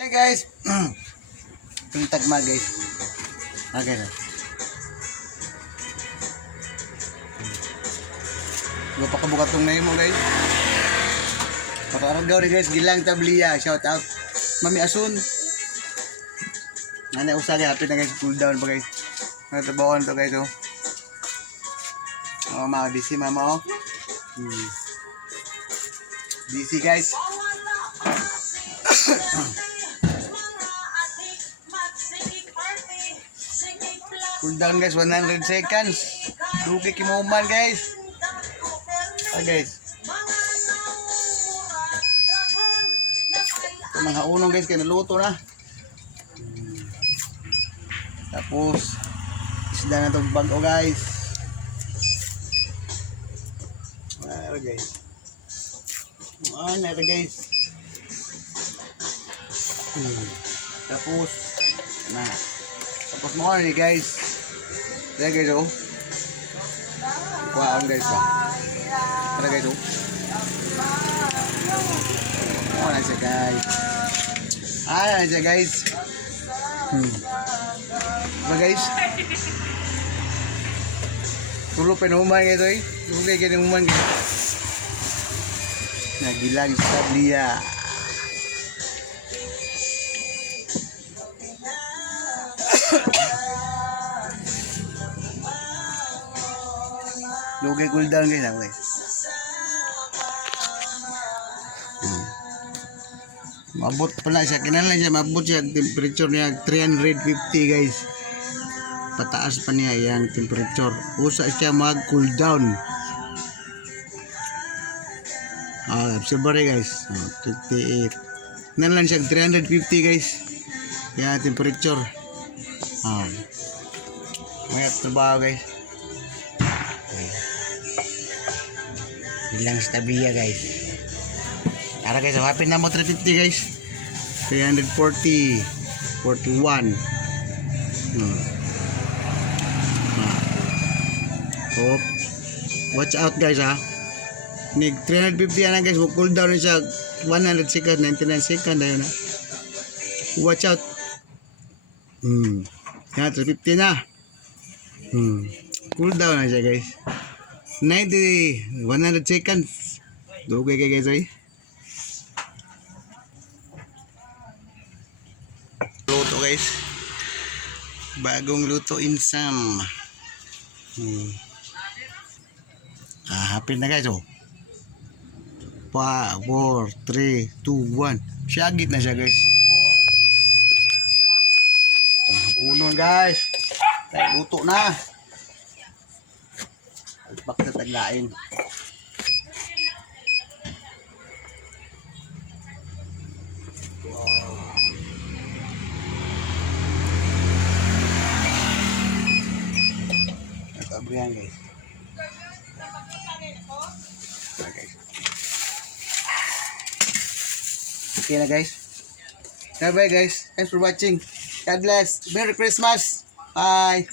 Yeah guys. Itong tagma guys. Okay na. Gua pa kabukat tong name mo guys. Pakaragaw ni guys, Gilang Tabliya. Shout out. Mami Asun. Nana usagi happy na guys, cool down pa guys. Natabawan to guys oh. Oh, mga DC mama oh. DC guys. Cool down guys, 100 seconds. Dugi kimuman guys. Ah guys. Mga unong guys, kaya naluto na. Tapos isda na itong bago guys. Ano guys. Ano guys. Tapos na. Tapos mo ni guys. Tara guys oh. Kuhaan guys ba. Tara guys oh. Ano siya guys. Ano siya guys. Ano guys. Tulo pinuman ito eh. Tulo kayo kinuman guys. Nagilang sa Tabliya. Lugay cool down guys ako eh. Mabot pa na siya. Kinalan siya. Mabot siya. Temperature niya 350 guys. Pataas pa niya yung temperature. Usa siya mag cool down. February guys. 28. Kinalan siya 350 guys. Yan temperature. Mayat trabaho guys. Bilang sa Tabliya guys. Tara guys, happy na mo 350 guys. 340 41. Hope. Watch out guys ha. Nig 350 na guys, cool down siya 100 seconds, 99 seconds na yun ha. Watch out. Yan, 350 na. Cool down na siya guys. 100 seconds. Dugay guys oy. Luto guys. Bagong luto insam. Happy na guys oh. 5, 4, 3, 2, 1. Syagit na siya guys. Unon guys. Luto na. Alpak na taglain. Abrihan guys. Okay na guys. Bye bye guys. Thanks for watching. God bless. Merry Christmas. Bye.